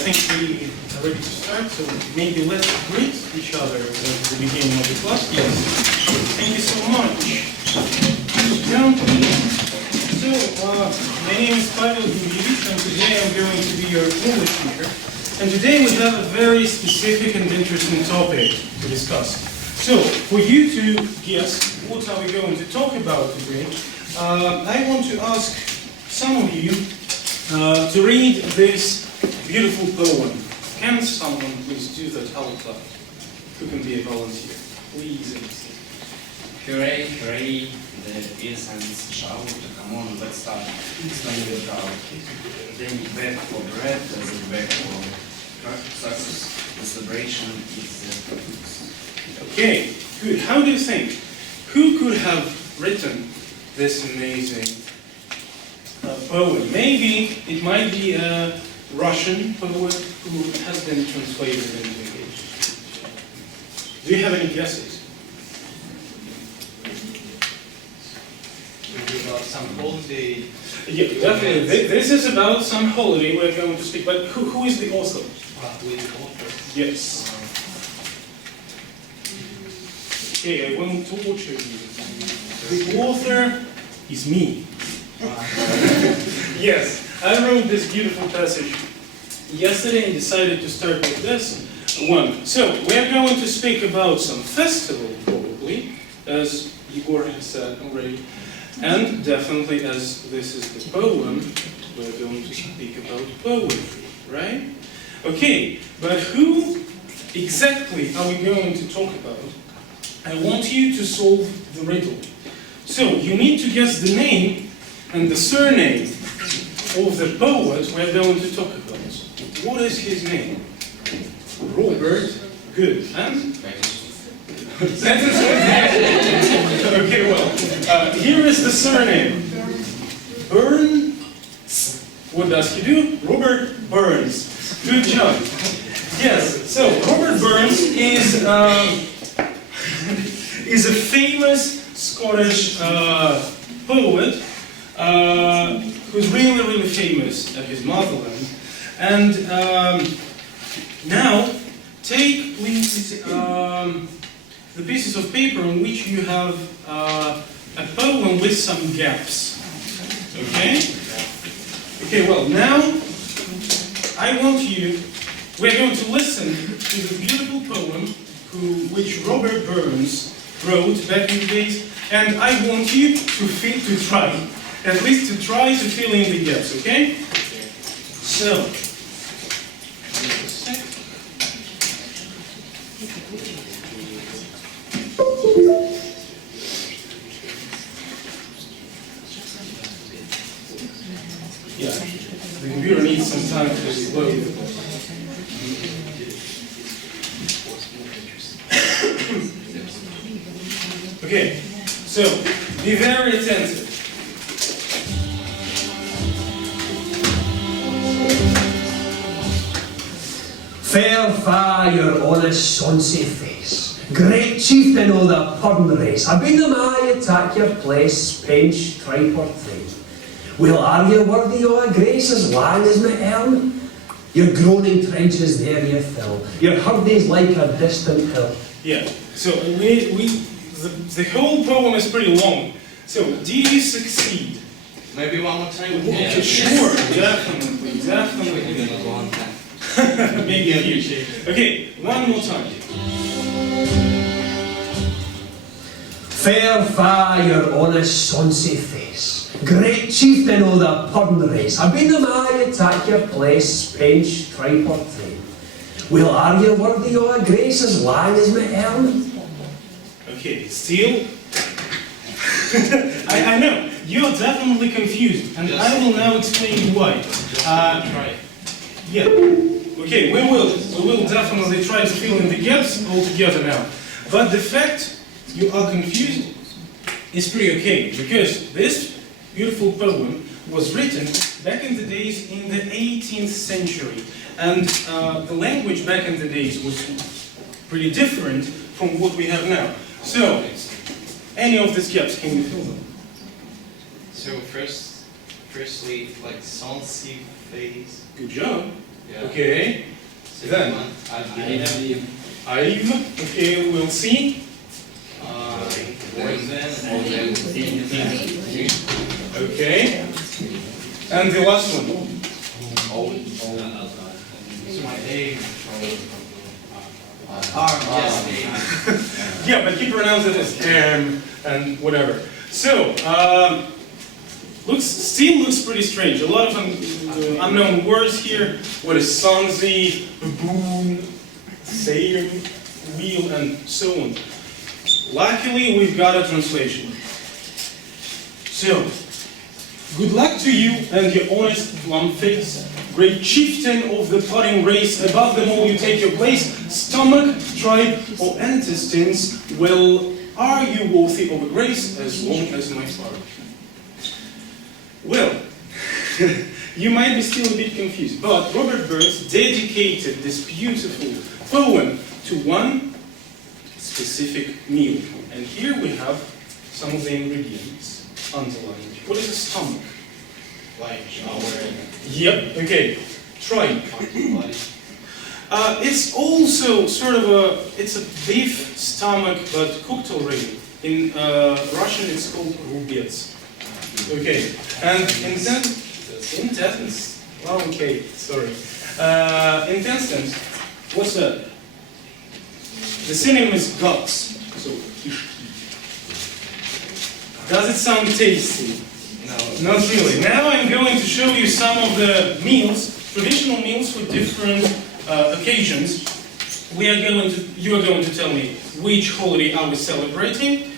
think we are ready to start, so maybe let's greet each other at the beginning of the class. Yes. Thank you so much. Down, please. So, my name is Pavel Yuryevich, and today I'm going to be your English teacher. And today we have a very specific and interesting topic to discuss. So, for you to guess what are we going to talk about today, I want to ask some of you to read this beautiful poem. Can someone please do that out loud? Who can be a volunteer? Please. Hooray, hooray, the peasants shout, come on, let's start. Stand the crowd. Then beg for bread, as a beg for success. The celebration is the focus. Okay, good. How do you think? Who could have written this amazing poem? Maybe it might be a Russian poet who has been translated into English. Do you have any guesses? Maybe about some holiday. Yeah, definitely. This is about some holiday we're going to speak. But who is the author? Yes. Okay, I won't torture you. The author is me. Yes, I wrote this beautiful passage yesterday and decided to start with this one. So, we're going to speak about some festival, probably, as Igor has said already. And definitely, as this is the poem, we're going to speak about poetry, right? Okay, but who exactly are we going to talk about? I want you to solve the riddle. So, you need to guess the name and the surname of the poet we're going to talk about. What is his name? Robert. Good. And? Okay, well, here is the surname. Burns. What does he do? Robert Burns. Good job. Yes, so Robert Burns is a famous Scottish poet who's really famous at his motherland. And now, take please the pieces of paper on which you have a poem with some gaps. Okay? Okay, well, now we're going to listen to the beautiful poem which Robert Burns wrote back in the days, and I want you to try, at least to try to fill in the gaps, okay? So, yeah, the computer needs some time to load. Okay, so be very attentive. Fair fa your honest sonsy face, great chieftain o' the purn race, I been them I attack your place, pinch, tripe or trade. Well, are you worthy o' a grace as long as me earn? Your groaning trenches there you fill, your hurdies like a distant hill. Yeah, so the whole poem is pretty long. So, do you succeed? Maybe one more time. Okay, sure, definitely. Maybe a few. Okay, one more time. Fair fa your honest sonsy face, great chieftain o' the purn race, I been them I attack your place, pinch, tripe or trade. Well, are you worthy o' a grace as long as me earn? Okay, still? I know, you're definitely confused, and I will now explain why. Yeah. Okay, we will definitely try to fill in the gaps all together now. But the fact you are confused is pretty okay, because this beautiful poem was written back in the days in the 18th century. And the language back in the days was pretty different from what we have now. So, any of these gaps, can you fill them? So firstly, like sonsy face. Good job. Yeah. Okay. Second Then. one, Aim. Okay, we'll see. Okay. And the last one. Yeah, but he pronounced it as and whatever. So, still looks pretty strange. A lot of unknown words here. What is sonzi, baboon, sayer, wheel, and so on. Luckily, we've got a translation. So, good luck to you and your honest plum-face, great chieftain of the potting race. Above them all you take your place. Stomach, tribe, or intestines, well, are you worthy of a grace as long as my father? Well, you might be still a bit confused, but Robert Burns dedicated this beautiful poem to one specific meal. And here we have some of the ingredients underlined. What is a stomach? Like our Yep, okay. Tribe. It's also sort of it's a beef stomach, but cooked already. In Russian it's called rubets. Okay, and intestines. Oh, okay, sorry. Intestines, what's that? The synonym is guts, so kishki. Does it sound tasty? No. Not really. Now I'm going to show you some of the meals, traditional meals for different occasions. You are going to tell me which holiday are we celebrating,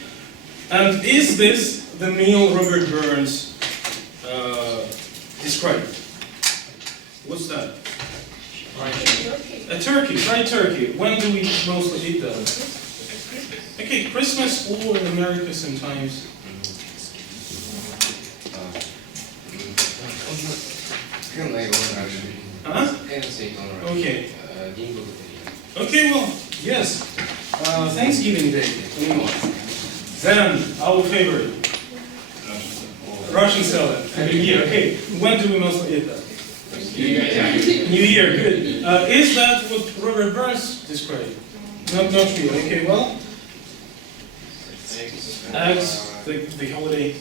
and is this the meal Robert Burns described? What's that? A turkey, fried turkey. When do we mostly eat that? Okay, Christmas or in America sometimes. Huh? Okay. Okay, well, yes. Thanksgiving Day. Then, our favorite. Russian salad. New Year. Okay. When do we mostly eat that? New Year. Good. Is that what Robert Burns described? Not really. Okay, well. Eggs, the holiday.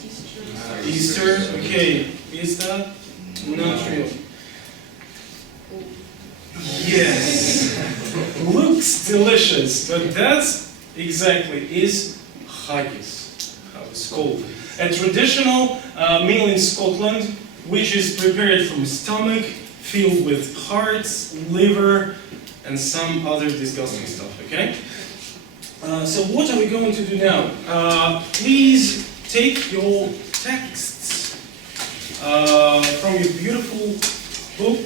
Easter. Okay. Is that? Not really. Yes. Looks delicious, but that's exactly is haggis, how it's called. A traditional meal in Scotland, which is prepared from stomach, filled with hearts, liver, and some other disgusting stuff, okay? So what are we going to do now? Please take your texts from your beautiful book,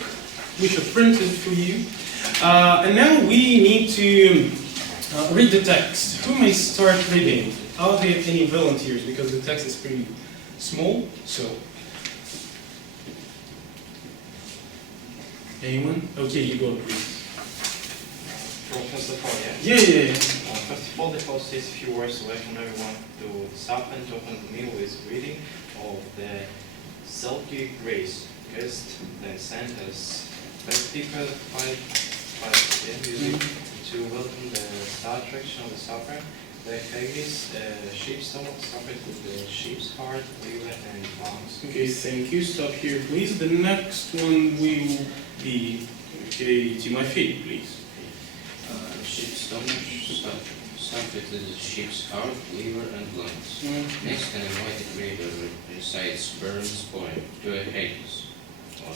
which are printed for you. And now we need to read the text. Who may start reading? Are there any volunteers? Because the text is pretty small, so. Anyone? Okay, you go, please. First of all, yeah? Yeah. First of all, the host says a few words to welcome everyone to sup and to open the meal with reading of the Selkie Grace. Guest then sent as first speaker 5 p.m. music to welcome the star attraction of the supper. The haggis, sheep's stomach, suppered with the sheep's heart, liver, and lungs. Okay, thank you. Stop here, please. The next one will be, okay, Timofey, please. Sheep's stomach, stuffed with the sheep's heart, liver, and lungs. Next, an invited reader recites Burns' poem to a haggis, or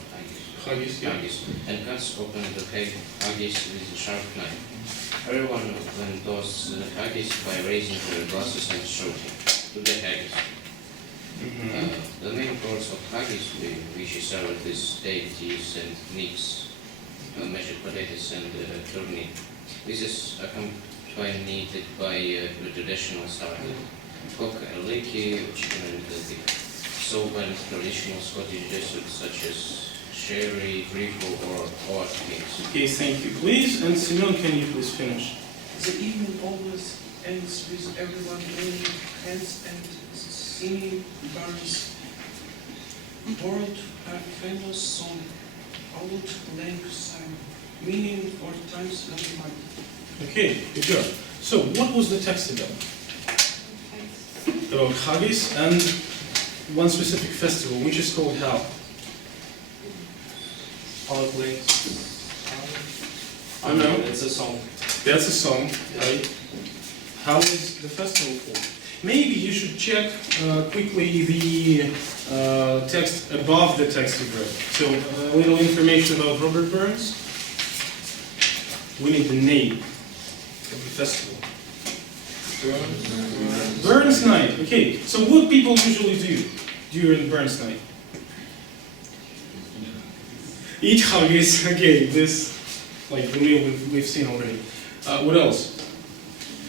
haggis, Yeah. haggis, and cuts open the haggis with a sharp knife. Everyone then toasts the haggis by raising their glasses and shouting to the haggis. The main course of haggis, which is served with dainties and meats, mashed potatoes and turnip. This is accompanied by the traditional salad, cock and leeky, chicken and dick, soup and traditional Scottish desserts such as sherry, trifle, or oat cakes. Okay, thank you, please. And Simon, can you please finish? The evening always ends with everyone laying hands and singing Burns' world famous song. old length meaning or times very much. Okay, good job. So, what was the text about? About haggis and one specific festival, which is called how? Old links. I know. It's a song. That's a song, right? How is the festival called? Maybe you should check quickly the text above the text you read. So, a little information about Robert Burns. We need the name of the festival. Burns Night. Okay, so what people usually do during Burns Night? Eat haggis. Okay, this, like the meal we've seen already. What else?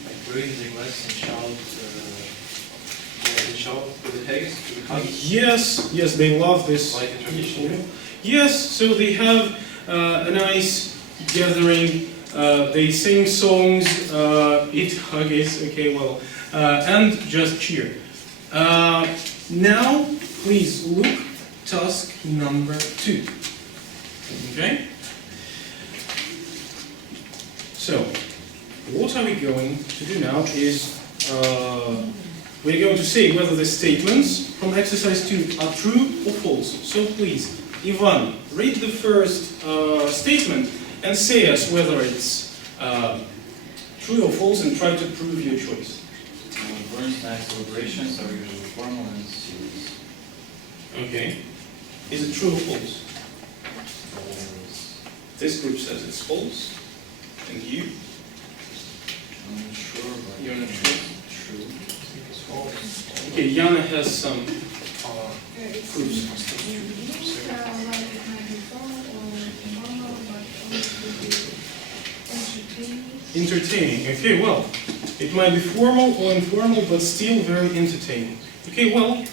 Like bring the glass and shout with the haggis to the haggis. Yes, they love this. Like a traditional. Yes, so they have a nice gathering. They sing songs, eat haggis. Okay, well, and just cheer. Now, please look task number 2. Okay. So, what are we going to do now is we're going to say whether the statements from exercise 2 are true or false. So please, Ivan, read the first statement and say us whether it's true or false and try to prove your choice. Burns night celebrations are usually formal and serious. Okay. Is it true or false? This group says it's false. And you? I'm not sure, but You're not sure? true. It's false. Okay, Jana has some It's proofs. like it might be formal or informal, but also be entertaining. Entertaining. Okay, well, it might be formal or informal, but still very entertaining. Okay, well,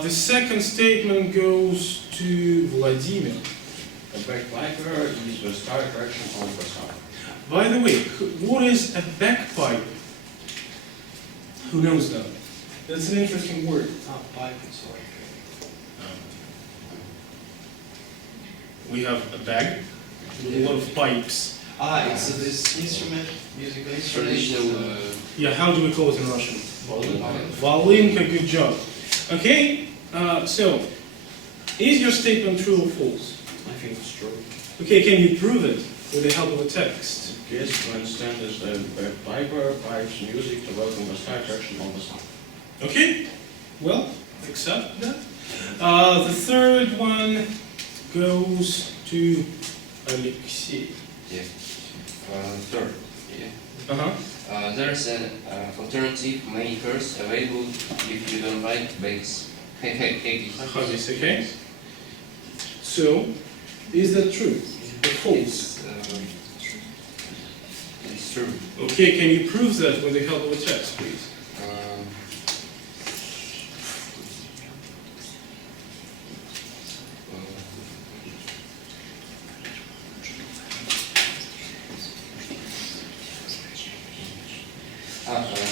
the second statement goes to Vladimir. A bagpiper is the start direction of the song. By the way, what is a bagpipe? Who knows that? That's an interesting word. Pipe, it's like We have a bag with a lot of pipes. it's this instrument, musical instrument. Traditional Yeah, how do we call it in Russian? bowling. Valinka, good job. Okay, so, is your statement true or false? I think it's true. Okay, can you prove it with the help of a text? Yes, for instance, is the bagpiper pipes music to welcome the start direction of the song. Okay, well, accept that. The third one goes to Alexei. Yeah. Third. Yeah. Uh-huh. There's an alternative makers available if you don't like bakes. Haggis, okay? So, is that true or false? It's true. Okay, can you prove that with the help of a text, please?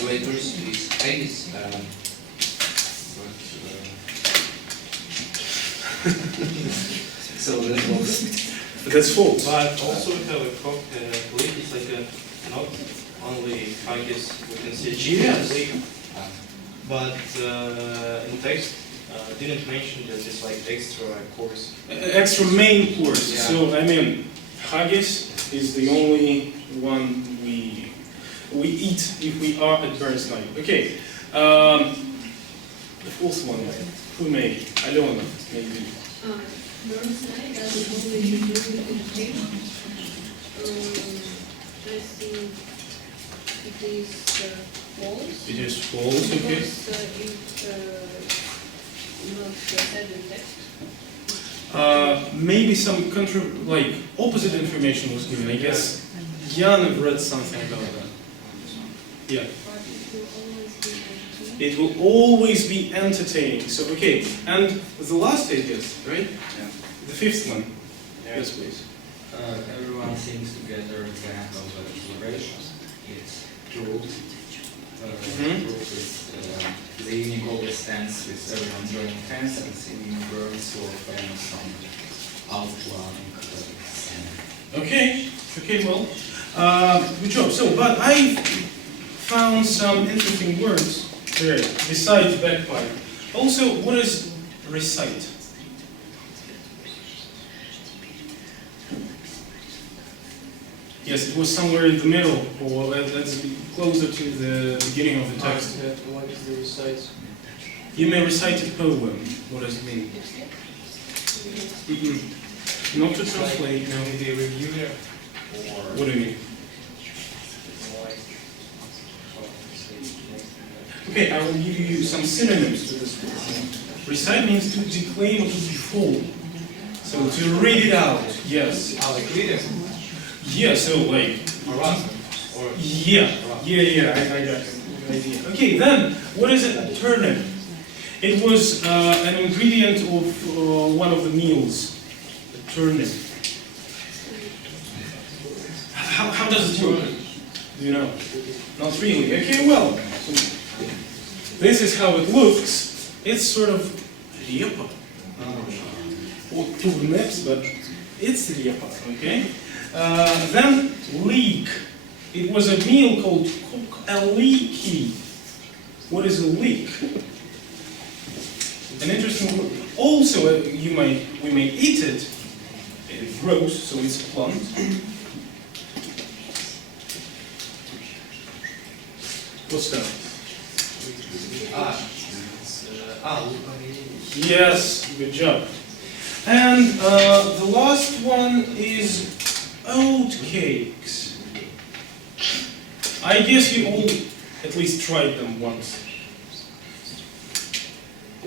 Makers is haggis. So that's false. That's false. But also we have a belief it's like a not only haggis we can see Yes. but in text didn't mention that it's like extra course. Extra main course. Yeah. So, I mean, haggis is the only one we eat if we are at Burns Night. Okay. The fourth one, who made it? I don't know. Maybe. Burn's night doesn't always do with entertainment. I think it is false. It is false, okay. Because it's not said in text. Maybe some opposite information was given. I guess Jan read something about that. Yeah. But It it will always be entertaining. will always be entertaining. So, okay. And the last I guess, right? Yeah. The fifth one. Yes, please. Everyone sings together at the end of the celebration. It's true. True is the evening always ends with everyone joining hands and singing Burns or famous song. Okay, well, good job. So, but I found some interesting words there besides bagpipe. Also, what is recite? Yes, it was somewhere in the middle, or that's closer to the beginning of the text. What is the recite? You may recite a poem. What does it mean? Not to translate, no. The reviewer or What do you mean? Okay, I will give you some synonyms to this word. Recite means to declaim or to perform. So to read it out, yes. like reader Yeah, so like, or what? Or yeah, I got the idea. Okay, then, what is an alternative? It was an ingredient of one of the meals. Alternative. How does it work? Do you know? Not really. Okay, well, this is how it looks. It's sort of repa. Or turnips, but it's repa, okay? Then leek. It was a meal called leeky. What is a leek? An interesting word. Also, we may eat it. It grows, so it's a plant. What's that? Yes, good job. And the last one is oat cakes. I guess you all at least tried them once.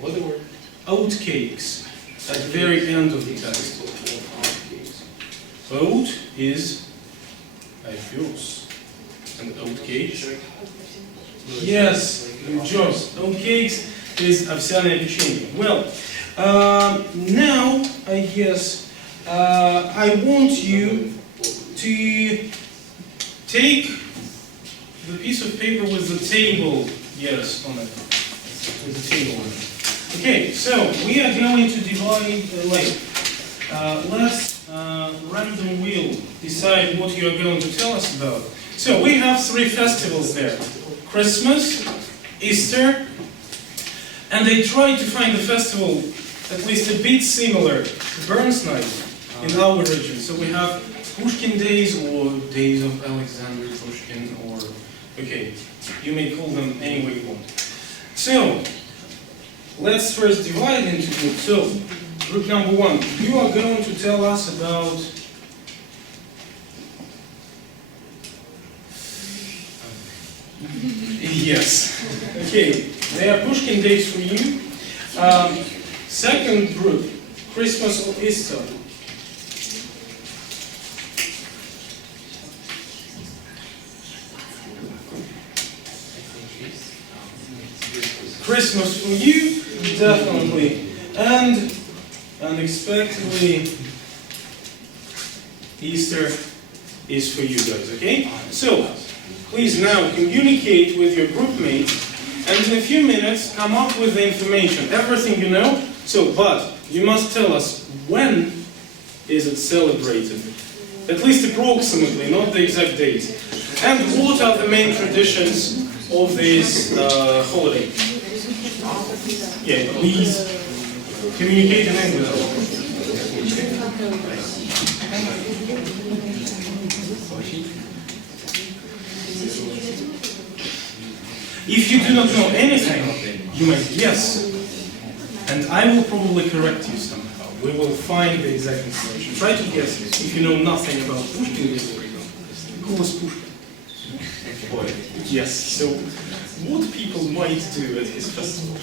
what the word? Oat cakes at the very end of the text. Oat is овес. And oat cakes? Yes, good job. Oat cakes is овсяное печенье. Well, now I guess I want you to take the piece of paper with the table, yes, on it, with the table on it. Okay, so we are going to divide, let's random wheel decide what you are going to tell us about. So we have 3 festivals there: Christmas, Easter, and they tried to find a festival at least a bit similar to Bёrnsa night in our region. So we have Pushkin days or days of Alexander Pushkin, or, okay, you may call them any way you want. So, let's first divide into groups. So, group number 1, you are going to tell us about yes. Okay, they are Pushkin days for you. Second group, Christmas or Easter. Christmas for you, definitely. And unexpectedly, Easter is for you guys, okay? So, please now communicate with your group mates, and in a few minutes come up with the information, everything you know. So, but you must tell us when is it celebrated, at least approximately, not the exact date. And what are the main traditions of this holiday? Yeah, please communicate in English. If you do not know anything, you might guess, and I will probably correct you somehow. We will find the exact information. Try to guess if you know nothing about Pushkin. Who was Pushkin? Yes, so what people might do at his festival?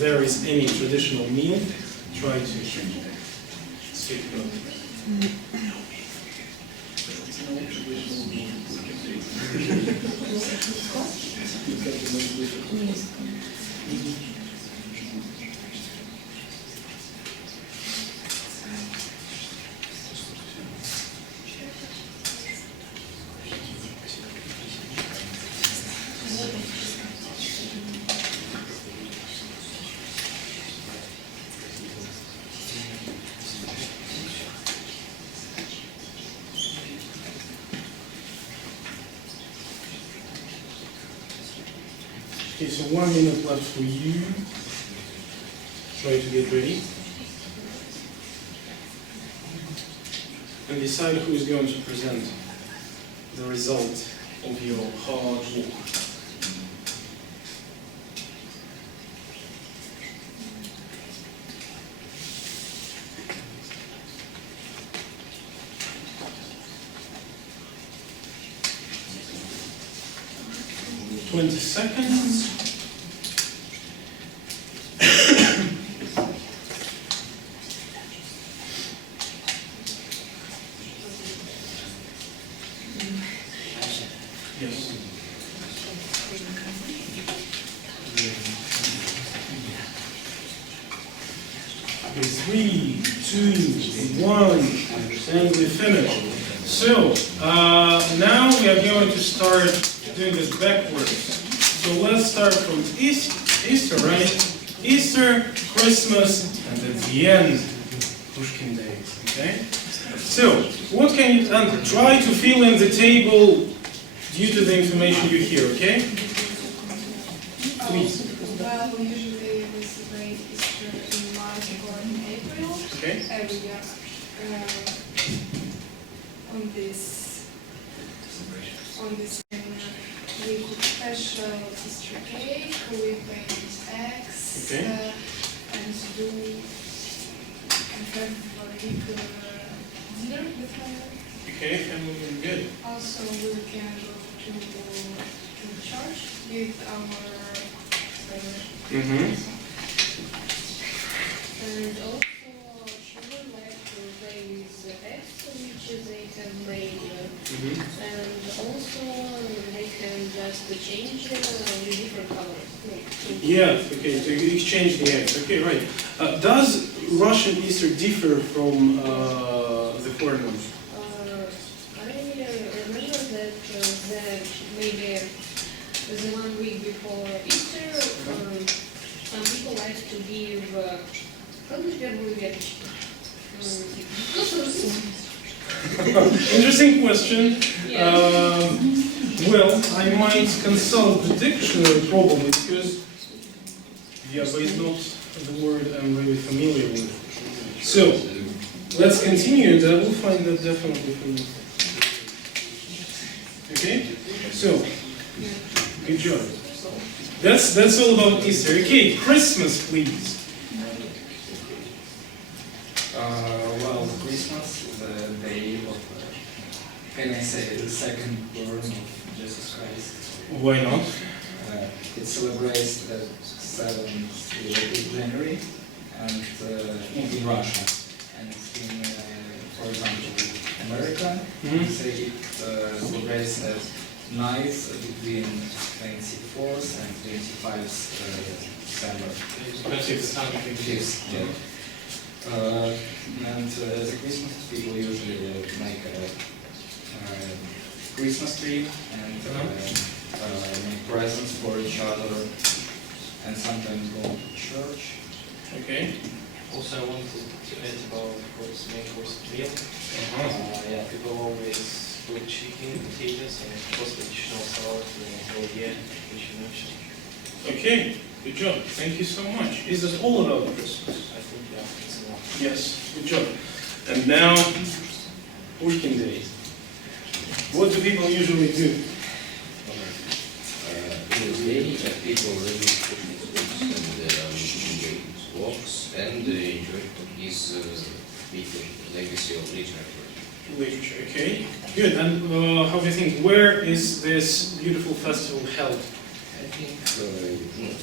there is any traditional meal, try to speak about it. Okay, so 1 minute left for you. Try to get ready. And decide who is going to present the result of your hard work. Seconds. Yes. 3, 2, 1, and we finish. So, now we are going to start doing this backwards. So let's start from Easter, right? Easter, Christmas, and at the end, Pushkin days, okay? So, what can you try to fill in the table due to the information you hear, okay? Please. Well, we usually celebrate Easter in March or in April. Okay. Every year. On this we cook special Easter cake, we paint eggs, Okay. and do and have a big dinner with family. Okay, family, good. Also, we can go to church with our family. Mm-hmm. And also, children like to play with eggs which they have made. Mm-hmm. And also, they can just change with different colors. Yeah, okay, so you exchange the eggs. Okay, right. Does Russian Easter differ from the foreign ones? I remember that maybe the 1 week before Easter, some people like to give первую веточку. Interesting question. Yeah. Well, I might consult the dictionary probably because Vyaba is not the word I'm really familiar with. So, let's continue and I will find that definitely for you. Okay? So, good job. That's all about Easter. Okay, Christmas, please. Well, Christmas, the day of, can I say, the second born of Jesus Christ. Why not? It celebrates the 7th of January and in Russia. And in, for example, America, Mhm. say it celebrates as night between 24th and 25th December. Yeah. And as a Christmas, people usually make a Christmas tree and make presents for each other, and sometimes go to church. Okay. Also, I wanted to add about main course meal. Yeah, people always put chicken, potatoes, and of course additional salad for year, which you mentioned. Okay, good job. Thank you so much. Is this all about Christmas? I think it's enough. Yes, good job. And now, Pushkin days. What do people usually do? Day, people really and walks and enjoy his legacy of literature. Literature, okay. Good. And how do you think, where is this beautiful festival held? I think,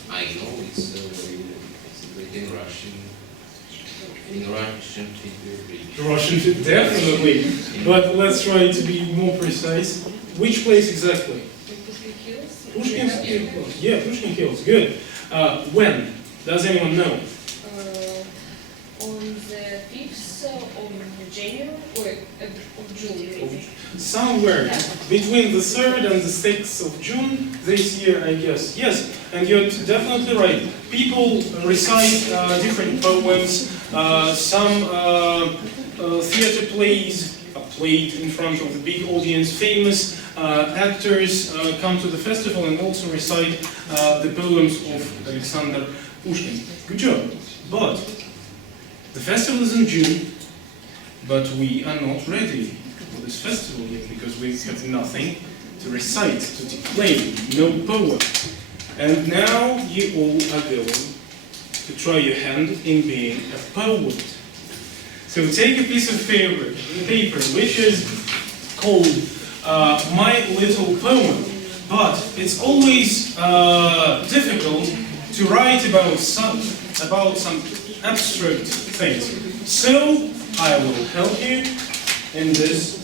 I know it's translate in Russian. In Russian, it will be. Russian, definitely. But let's try to be more precise. Which place exactly? Pushkin Hills. Pushkin Hills. Yeah, Pushkin Hills. Good. When? Does anyone know? On the 5th of January, or of June, maybe. Somewhere between the 3rd and the 6th of June this year, I guess. Yes, and you're definitely right. People recite different poems, some theater plays are played in front of the big audience. Famous actors come to the festival and also recite the poems of Alexander Pushkin. Good job. But the festival is in June, but we are not ready for this festival yet because we have nothing to recite, to play, no poem. And now you all are going to try your hand in being a poet. So take a piece of paper which is called My Little Poem, but it's always difficult to write about some abstract things. So I will help you in this.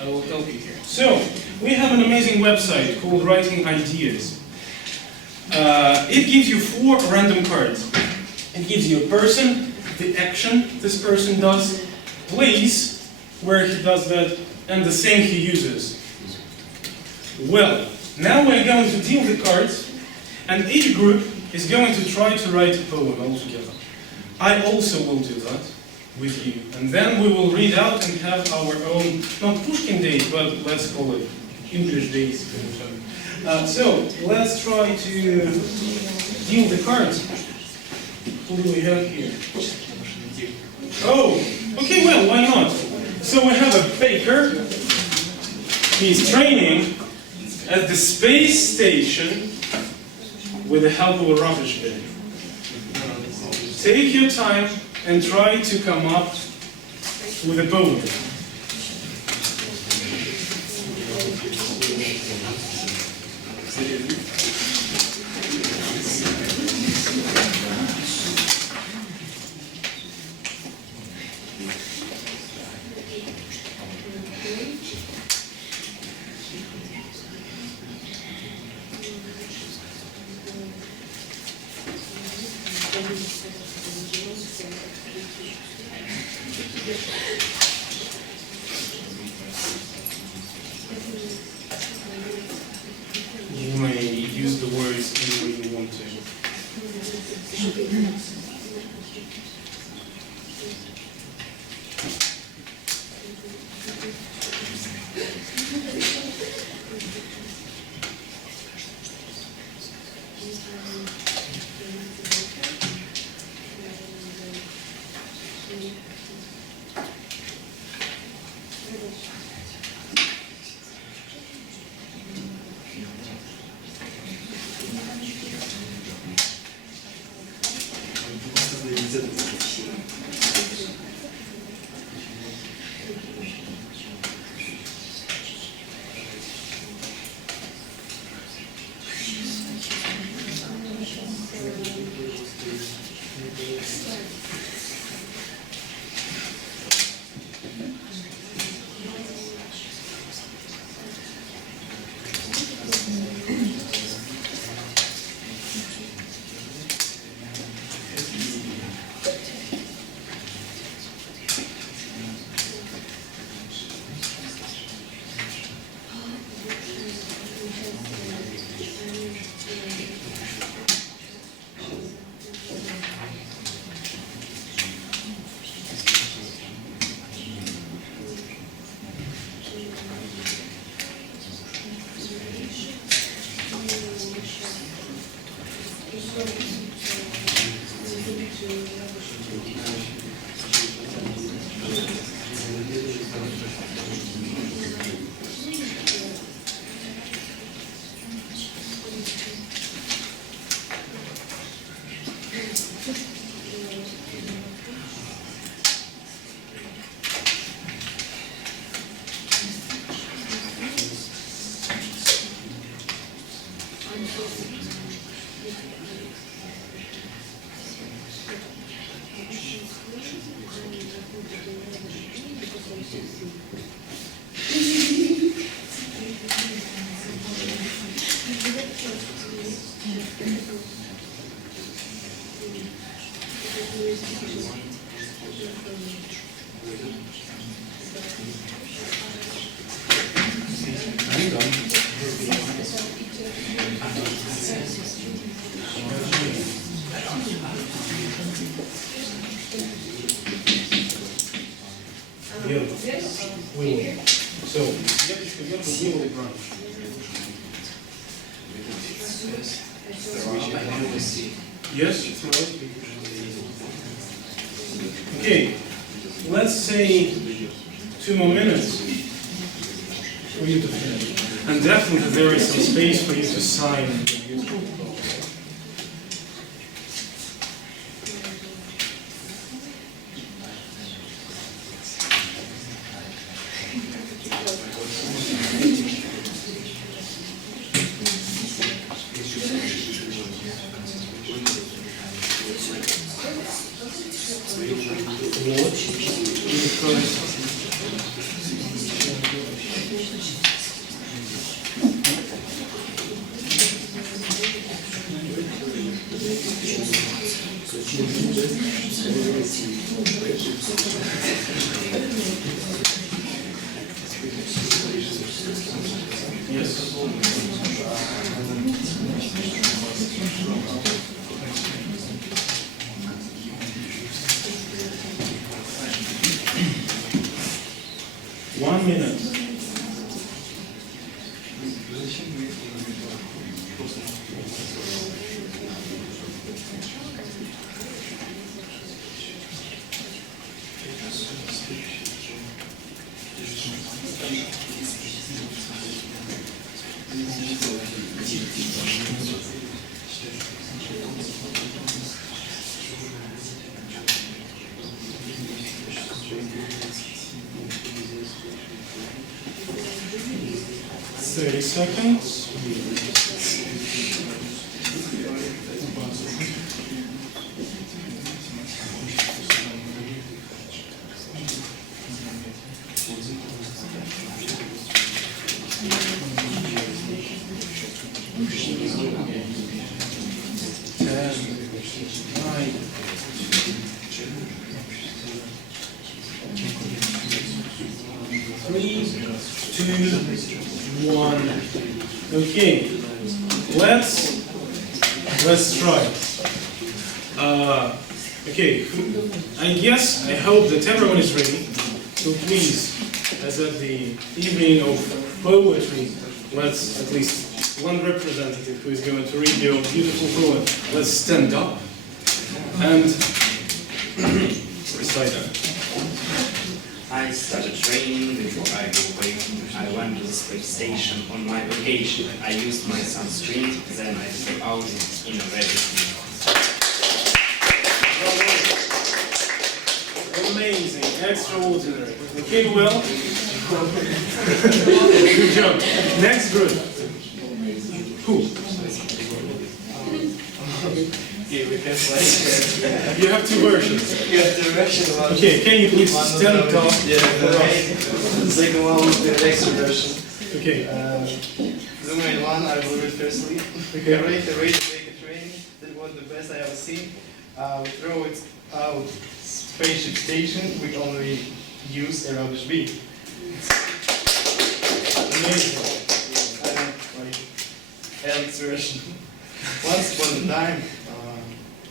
I will help you here. So we have an amazing website called Writing Ideas. It gives you 4 random cards. It gives you a person, the action this person does, place where he does that, and the thing he uses. Well, now we're going to deal the cards, and each group is going to try to write a poem altogether. I also will do that with you, and then we will read out and have our own, not Pushkin days, but let's call it English days. So let's try to deal the cards. Who do we have here? Oh, okay, well, why not? So we have a baker. He's training at the space station with the help of a rubbish bin. Take your time and try to come up with a poem. You may use the words any way you want to. So, клеточка вверх, сделай правильно. Yes, it's right. Okay, let's say 2 more minutes for you to finish. And definitely there is some space for you to sign. Seconds. Okay, let's try. Okay, I hope that everyone is ready. So please, as at the evening of poetry, let's at least one representative who is going to read your beautiful poem. Let's stand up and recite that. I started training before I go away. I went to the space station on my vacation. I used my sunscreen, then I flew out in a very Amazing, extraordinary. Okay, well, good job. Next group. Who? You have 2 versions. You have the version one. Okay, can you please stand up? Yeah, the second one will be the extra version. Okay. The main one I will read firstly. Okay. I rate the train. That was the best I ever seen. We throw it out spaceship station. We only use a rubbish bin. Amazing. Alex version. Once upon a time,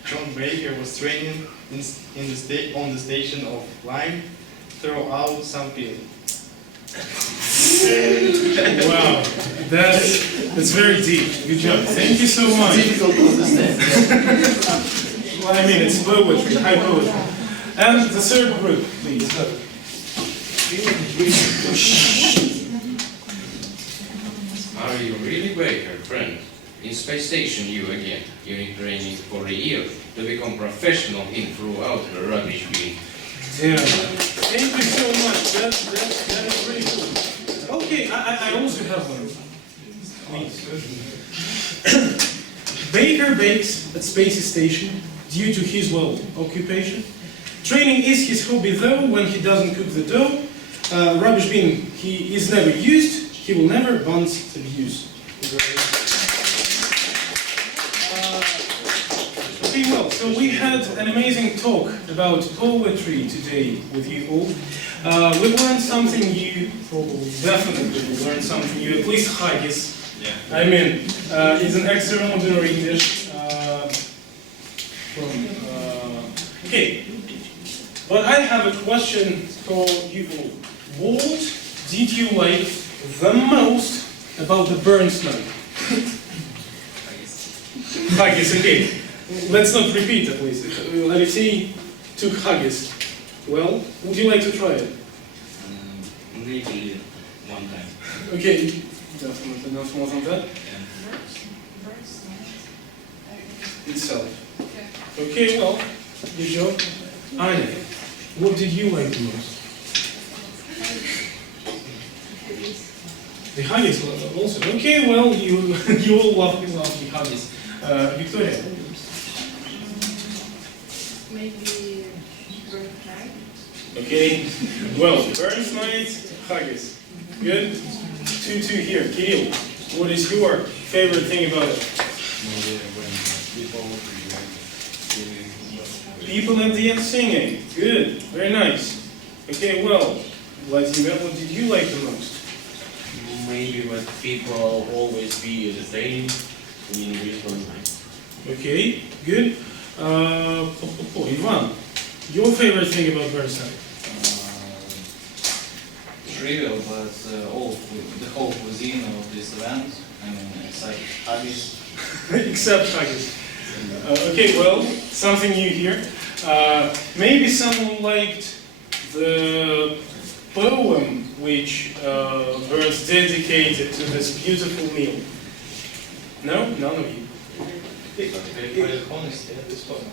John Baker was training on the station of Lime. Throw out some peel. Wow, that's very deep. Good job. Thank you so much. Difficult to understand. Well, I mean, it's poetry, high poetry. And the third group, please. Are you really Baker, friend? In space station you again. You need training for a year to become professional in throughout the rubbish bin. Yeah. Thank you so much. That is really cool. Okay, I also have one. Please. Baker bakes at space station due to his, well, occupation. Training is his hobby though. When he doesn't cook the dough, rubbish bin he is never used, he will never want to be used. Okay, well, so we had an amazing talk about poetry today with you all. We learned something new, definitely learned something new, at least haggis. Yeah. I mean, it's an extraordinary dish. Okay, but I have a question for you all. What did you like the most about the Bёrnsa? Haggis, okay. Let's not repeat at least. Alexei took haggis. Well, would you like to try it? Maybe one time. Okay, definitely not more than that. Itself. Okay, well, good job. Anya, what did you like the most? The haggis also. Okay, well, you all love the haggis. Victoria? Maybe burnt night. Okay, well, Bёrnsa, haggis. Good? 2-2 here. Kirill, what is your favorite thing about it? Maybe when people People at the end singing. Good, very nice. Okay, well, Vladimir, what did you like the most? Maybe when people always be the same in Brisbane. Okay, good. Ivan, your favorite thing about Bёrnsa? Trivial, but the whole cuisine of this event, I mean, it's like haggis. Except haggis. Okay, well, something new here. Maybe someone liked the poem which Bёrnsa dedicated to this beautiful meal. No? None of you? Very honest, yeah, this poem.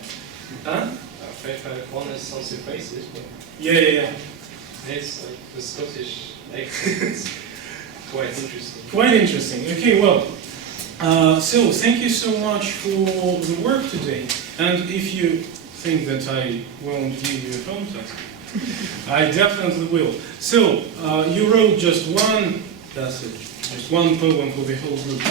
Huh? Very honest on the faces, but Yeah. it's like the Scottish accent. It's quite interesting. Quite interesting. Okay, well, so thank you so much for the work today. And if you think that I won't give you a home task, I definitely will. So, you wrote just one passage, just one poem for the whole group.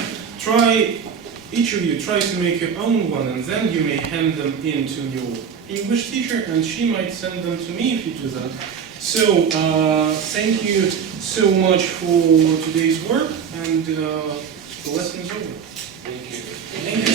Each of you try to make your own one, and then you may hand them in to your English teacher, and she might send them to me if you do that. So, thank you so much for today's work, and the lesson is over. Thank you. Thank you.